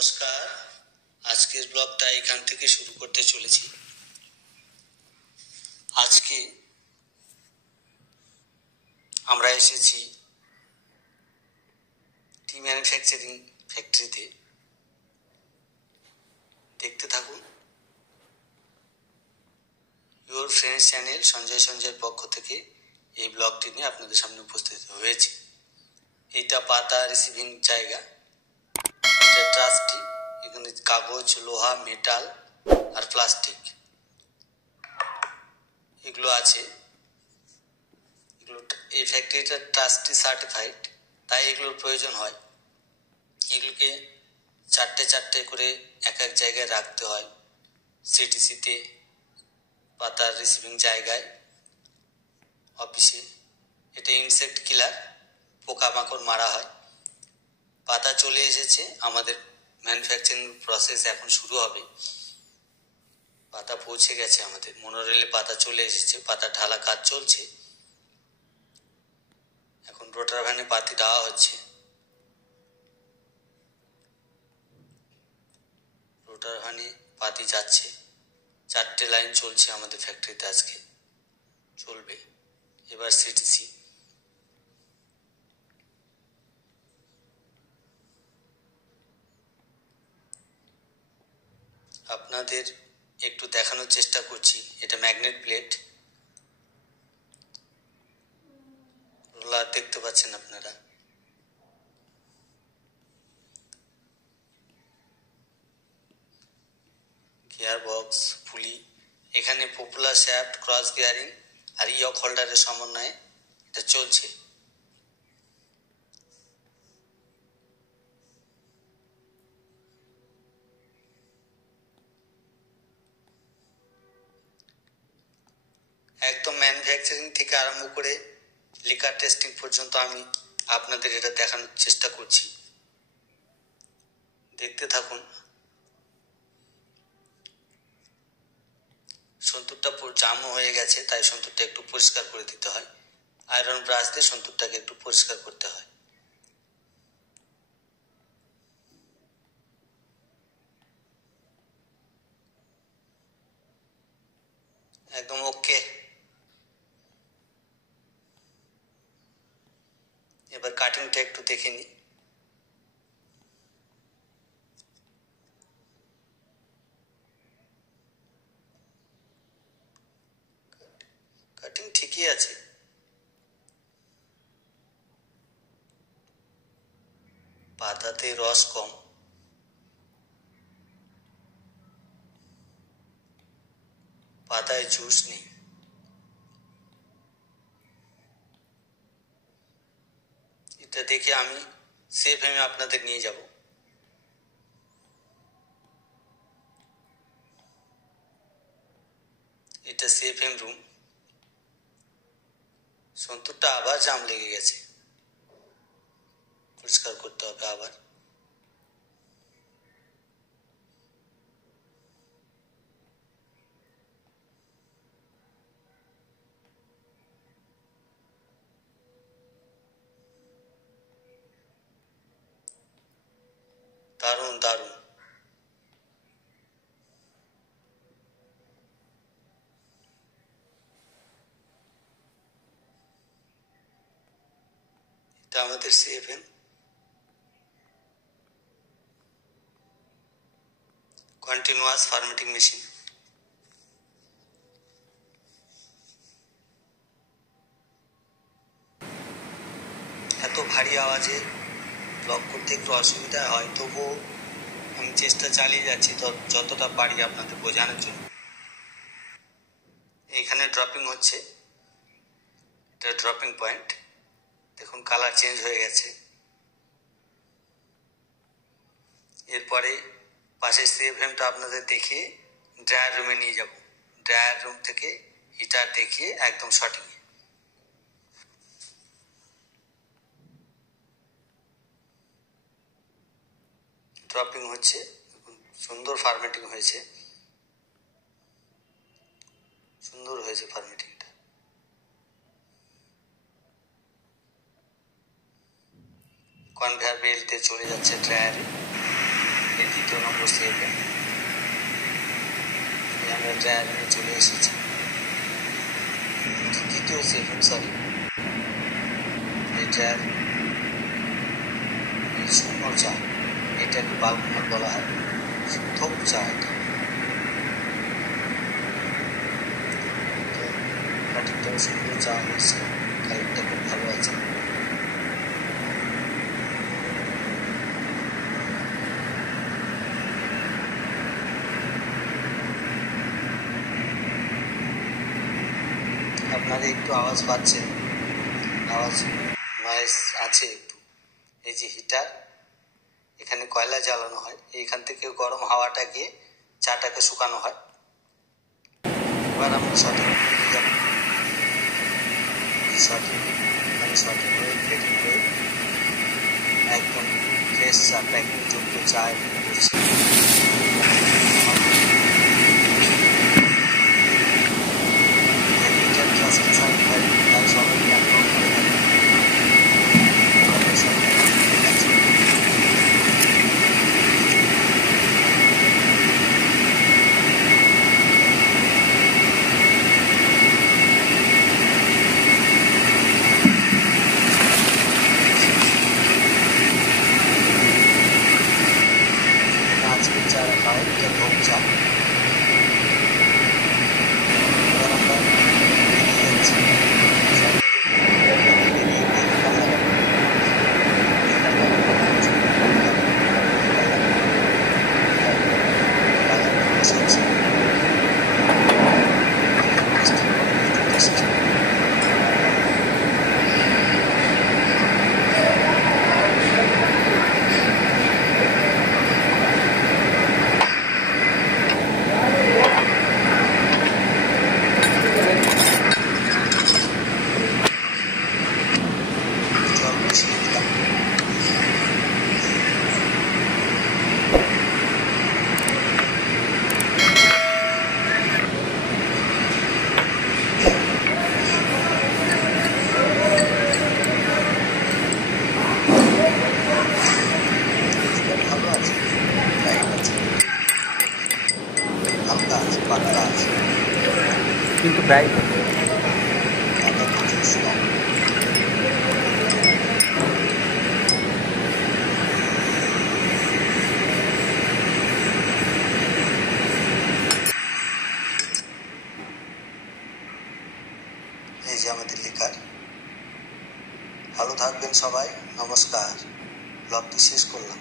নমস্কার, আজকের ব্লগটা এখান থেকে শুরু করতে চলেছি। আজকে আমরা এসেছি টি ম্যানুফ্যাকচারিং ফ্যাক্টরিতে। দেখতে থাকুন। ইউর ফ্রেন্ডস চ্যানেল সঞ্জয়ের পক্ষ থেকে এই ব্লগটি নিয়ে আপনাদের সামনে উপস্থিত হয়েছে। এটা পাতা রিসিভিং জায়গা, এটা ট্রাস্টি। এখানে কাগজ, লোহা, মেটাল আর প্লাস্টিক এগুলো আছে। এই ফ্যাক্টরিটা ট্রাস্টি সার্টিফাইড, তাই এগুলোর প্রয়োজন হয়। এগুলোকে চারটে চারটে করে এক এক জায়গায় রাখতে হয়। সিটিসিতে, পাতার রিসিভিং জায়গায়, অফিসে। এটা ইনসেক্ট কিলার, পোকামাকড় মারা হয়। পাতা চলে এসেছে, আমাদের ম্যানুফ্যাকচারিং প্রসেস এখন শুরু হবে। পাতা পৌঁছে গেছে, আমাদের মনোরেলে পাতা চলে এসেছে। পাতা ঢালা কাজ চলছে। এখন রোটার ভ্যানে পাতি দেওয়া হচ্ছে। রোটার ভ্যানে পাতি যাচ্ছে। চারটে লাইন চলছে আমাদের ফ্যাক্টরিতে, আজকে চলবে। এবার সিটিসি। আপনাদের একটু দেখানোর চেষ্টা করছি। এটা ম্যাগনেট প্লেট, রোলার দেখতে পাচ্ছেন আপনারা। গিয়ার বক্স, পুলি। এখানে পপুলার শ্যাফট, ক্রস গিয়ারিং আর ইয়ক হোল্ডারের সমন্বয়ে এটা চলছে। একদম ম্যানুফ্যাকচারিং থেকে আরম্ভ করে লিকার টেস্টিং পর্যন্ত আমি আপনাদের এটা দেখানোর চেষ্টা করছি। দেখতে থাকুন। সন্তুরটা জামও হয়ে গেছে, তাই সন্তুরটা একটু পরিষ্কার করে দিতে হয়। আয়রন ব্রাশ দিয়ে সন্তুরটাকে একটু পরিষ্কার করতে হয়। একদম ওকে। এবার কাটিংটা একটু দেখে নিই। কাটিং ঠিকই আছে। পাতাতে রস কম। পাতায় জুস নেই। এটা দেখে আমি সেফ হেমে আপনাদের নিয়ে যাব। এটা সেফ হেম রুম। সন্তুরটা আবার জাম লেগে গেছে, পরিষ্কার করতে হবে আবার। দারুণ দারুণ। এটা আমাদের সিএফএম কন্টিনিউয়াস ফার্মেটিং মেশিন। এত ভারী আওয়াজে ব্লগ করতে একটু অসুবিধা হয়, তবুও আমি চেষ্টা চালিয়ে যাচ্ছি যতটা পারি আপনাদের বোঝানোর জন্য। এখানে ড্রপিং হচ্ছে, এটা ড্রপিং পয়েন্ট। দেখুন কালার চেঞ্জ হয়ে গেছে। এরপরে পাশের সিএফএমটা আপনাদের দেখিয়ে ড্রায়ার রুমে নিয়ে যাব। ড্রায়ার রুম থেকে হিটার দেখিয়ে একদম সঠিক। ড্রপিং হচ্ছে, সুন্দর ফার্মেটিং হয়েছে। সুন্দর হয়েছে ফার্মেটিংটা। কনভেয়ার বেল্টে চলে যাচ্ছে ড্রায়ারে। দ্বিতীয় নম্বর সেভে আমরা ড্রায়ার নিয়ে চলে এসেছি। দ্বিতীয় সেভেন সরি এই ড্রায়ার শুকনো চা, এটাকে বাল্বনাট বলা হয়, থোক চা। এটা ঠিকঠাক সুন্দর চা হচ্ছে, কালারটা খুব ভালো আছে। আপনারা একটু আওয়াজ পাচ্ছেন, আওয়াজ নয়েজ আছে একটু। এই যে হিটার, এখানে কয়লা জ্বালানো হয়, এইখান থেকে গরম হাওয়াটা গিয়ে চাটাকে শুকানো হয়। এবার আমরা সঠিকভাবে যাব, সঠিকভাবে প্লেটিং করে একদম ফ্রেশ চা, প্যাকিং যোগ্য চা এখানে করছি। কিন্তু ব্যয় এই যে আমাদের লিকার। ভালো থাকবেন সবাই, নমস্কার। ব্লগটি শেষ করলাম।